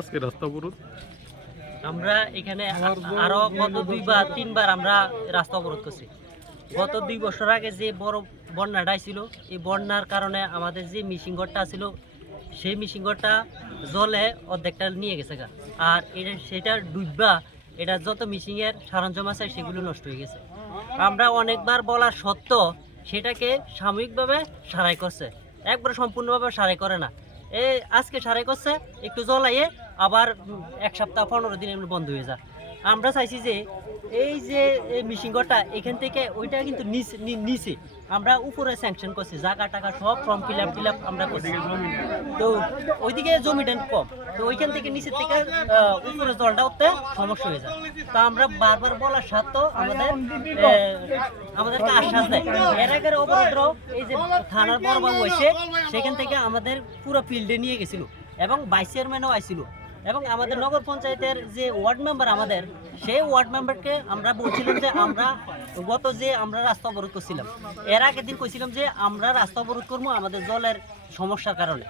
আজকে রাস্তা অবরোধ? আমরা এখানে আরো গত 2 বা 3 বার আমরা রাস্তা অবরোধ করছি। গত 2 বছর আগে যে বড় বন্যাটা ছিল, এই বন্যার কারণে আমাদের যে মিশিং ঘরটা ছিল, সেই মিশিং ঘরটা জলে অর্ধেকটা নিয়ে গেছে গা। আর সেটা ডুববা এটা যত মিশিং এর সরঞ্জাম আছে সেগুলো নষ্ট হয়ে গেছে। আমরা অনেকবার বলার সত্ত্বেও সেটাকে সাময়িকভাবে সারাই করছে, একবার সম্পূর্ণভাবে সারাই করে না। এই আজকে সারাই করছে, একটু জ্বলাইয়ে আবার 1 সপ্তাহ 15 দিন এমনি বন্ধ হয়ে যায়। আমরা চাইছি যে এই যে মিশিং ঘরটা এখান থেকে ওইটা কিন্তু নিচে আমরা উপরে স্যাংশন করছি, জায়গা টাকা সব ফর্ম ফিল আপ আমরা করছি। তো ওইদিকে জমিটা কম, তো ওইখান থেকে নিচের থেকে উপরে জলটা উঠতে সমস্যা হয়ে যায়। তো আমরা বারবার বলার সত্ত্বেও আমাদেরকে আশ্বাস দেয়। এর আগের অবরোধ এই যে থানার বড়বাবু হয়েছে, সেখান থেকে আমাদের পুরো ফিল্ডে নিয়ে গেছিল এবং ভাইস চেয়ারম্যানও আইছিল এবং আমাদের নগর পঞ্চায়েতের যে ওয়ার্ড মেম্বার আমাদের, সেই ওয়ার্ড মেম্বারকে আমরা বলছিলাম যে আমরা আমরা রাস্তা অবরোধ করছিলাম, এর আগের দিন কইছিলাম যে আমরা রাস্তা অবরোধ করবো আমাদের জলের সমস্যার কারণে।